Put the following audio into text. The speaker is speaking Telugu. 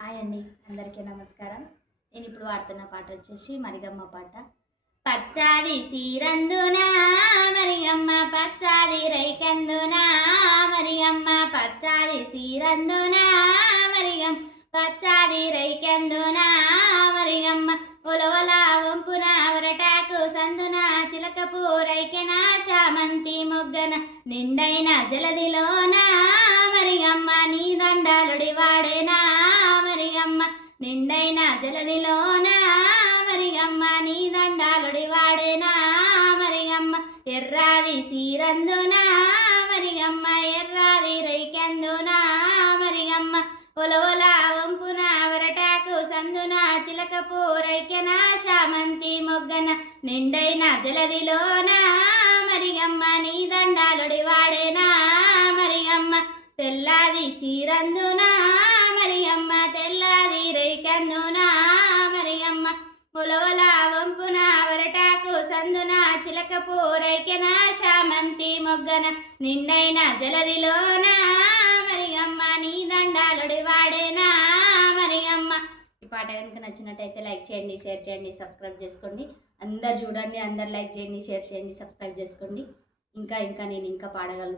హాయ్ అండి అందరికీ నమస్కారం. నేను ఇప్పుడు పాడుతున్న పాట వచ్చేసి మరిగమ్మ పాట. పచ్చాది సీరందునా మరియమ్మ పచ్చాది రైకందునా మరియమ్మ పచ్చాది సీరందునా మరియం పచ్చాది రైకందునా మరియమ్మ ఒలవల వంపున వరటాకు సందున చిలకపు పూరైకెన శామంతి మొగ్గన నిండైన జలదిలోన నిండైన జలదిలోన మరిగమ్మ నీ దండాలుడి వాడేనా మరిగమ్మ. ఎర్రాది సీరందున మరిగమ్మ ఎర్రాది రైకందునా మరిగమ్మ. ఒలవల వంపున వరటాకు సందున చిలకపూరైకెనా శామంతి మొగ్గన. నిండైన జలదిలోన మరిగమ్మ నీ దండాలుడి వాడేనా మరిగమ్మ. తెల్లాది చీరందున ములవల వంపున వరటాకు సందున చిలక పూరైకెన శామంతి మొగ్గన నిండైన జలదిలోన మరిగమ్మ నీ దండాలుడి వాడేనా మరిగమ్మ. ఈ పాట కనుక నచ్చినట్టయితే లైక్ చేయండి షేర్ చేయండి సబ్స్క్రైబ్ చేసుకోండి. అందరు చూడండి అందరు లైక్ చేయండి షేర్ చేయండి సబ్స్క్రైబ్ చేసుకోండి. ఇంకా ఇంకా నేను ఇంకా పాడగలను.